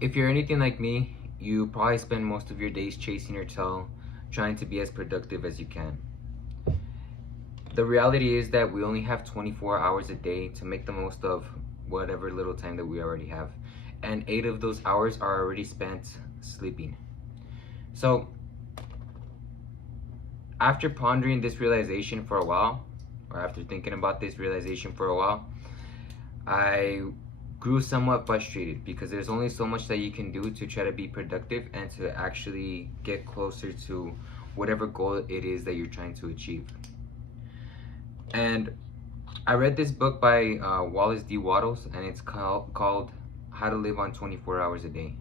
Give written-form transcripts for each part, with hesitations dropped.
If you're anything like me, you probably spend most of your days chasing your tail, trying to be as productive as you can. The reality is that we only have 24 hours a day to make the most of whatever little time that we already have. And 8 of those hours are already spent sleeping. So, after pondering this realization for a while, or after thinking about this realization for a while, I grew somewhat frustrated because there's only so much that you can do to try to be productive and to actually get closer to whatever goal it is that you're trying to achieve. And I read this book by Wallace D. Wattles, and it's called How to Live on 24 Hours a Day.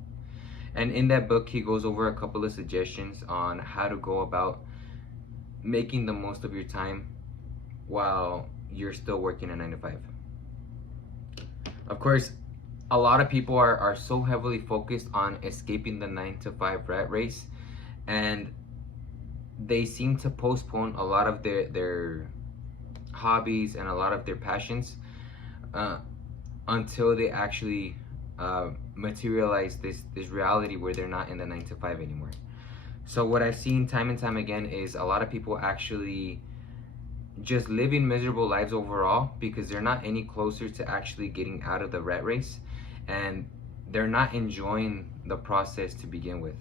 And in that book, he goes over a couple of suggestions on how to go about making the most of your time while you're still working a 9 to 5. Of course, a lot of people are so heavily focused on escaping the 9 to 5 rat race, and they seem to postpone a lot of their hobbies and a lot of their passions uh, until they actually materialize this reality where they're not in the 9 to 5 anymore. So what I've seen time and time again is a lot of people actually just living miserable lives overall because they're not any closer to actually getting out of the rat race, and they're not enjoying the process to begin with.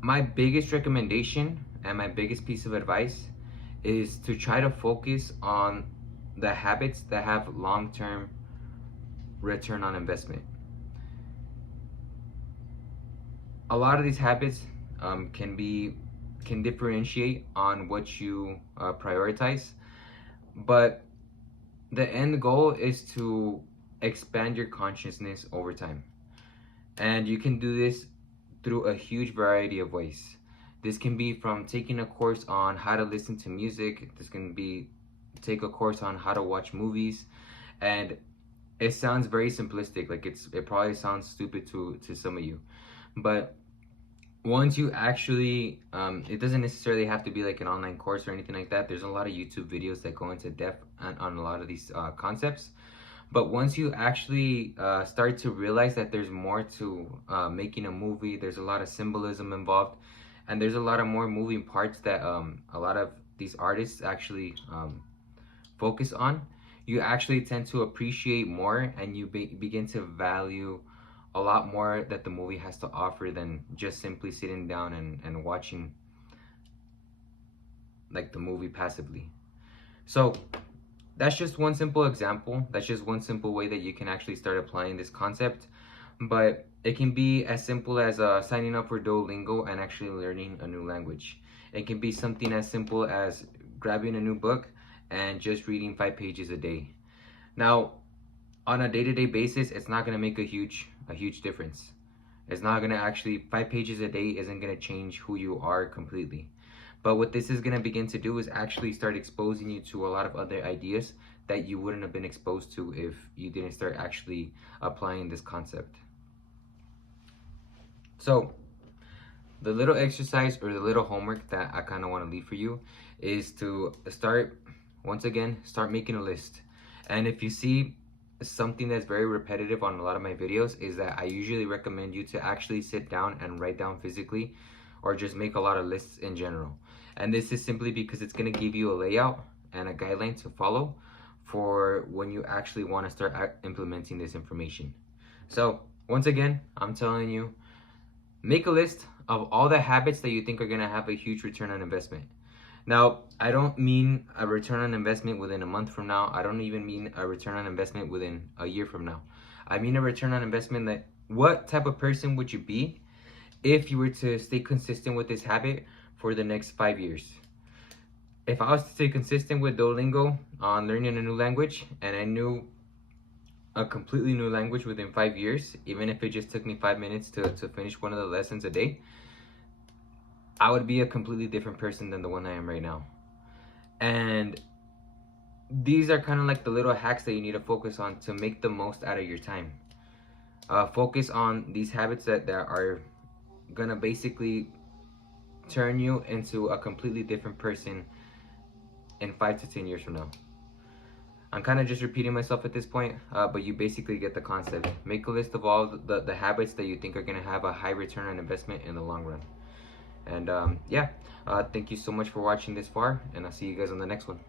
My biggest recommendation and my biggest piece of advice is to try to focus on the habits that have long-term return on investment. A lot of these habits can differentiate on what you prioritize, but the end goal is to expand your consciousness over time. And you can do this through a huge variety of ways. This can be from taking a course on how to listen to music. This can be take a course on how to watch movies. And it sounds very simplistic, like it probably sounds stupid to some of you, but once you actually it doesn't necessarily have to be like an online course or anything like that. There's a lot of YouTube videos that go into depth on a lot of these concepts. But once you actually start to realize that there's more to making a movie, there's a lot of symbolism involved, and there's a lot of more moving parts that a lot of these artists actually focus on, you actually tend to appreciate more, and you begin to value a lot more that the movie has to offer than just simply sitting down and watching like the movie passively. So that's just one simple example. That's just one simple way that you can actually start applying this concept. But it can be as simple as signing up for Duolingo and actually learning a new language. It can be something as simple as grabbing a new book and just reading 5 pages a day. Now, on a day-to-day basis, it's not going to make a huge difference. It's not going to actually, 5 pages a day isn't going to change who you are completely. But what this is going to begin to do is actually start exposing you to a lot of other ideas that you wouldn't have been exposed to if you didn't start actually applying this concept. So the little exercise or the little homework that I kind of want to leave for you is to start, once again, start making a list. And if you see something that's very repetitive on a lot of my videos, is that I usually recommend you to actually sit down and write down physically, or just make a lot of lists in general. And this is simply because it's going to give you a layout and a guideline to follow for when you actually want to start implementing this information. So once again, I'm telling you, make a list of all the habits that you think are going to have a huge return on investment. Now, I don't mean a return on investment within a month from now. I don't even mean a return on investment within a year from now. I mean a return on investment that what type of person would you be if you were to stay consistent with this habit for the next 5 years. If I was to stay consistent with Duolingo on learning a new language, and I knew a completely new language within 5 years, even if it just took me 5 minutes to finish one of the lessons a day, I would be a completely different person than the one I am right now. And these are kind of like the little hacks that you need to focus on to make the most out of your time. Focus on these habits that are gonna basically turn you into a completely different person in 5 to 10 years from now. I'm kind of just repeating myself at this point, but you basically get the concept. Make a list of all the habits that you think are going to have a high return on investment in the long run. And yeah, thank you so much for watching this far, and I'll see you guys on the next one.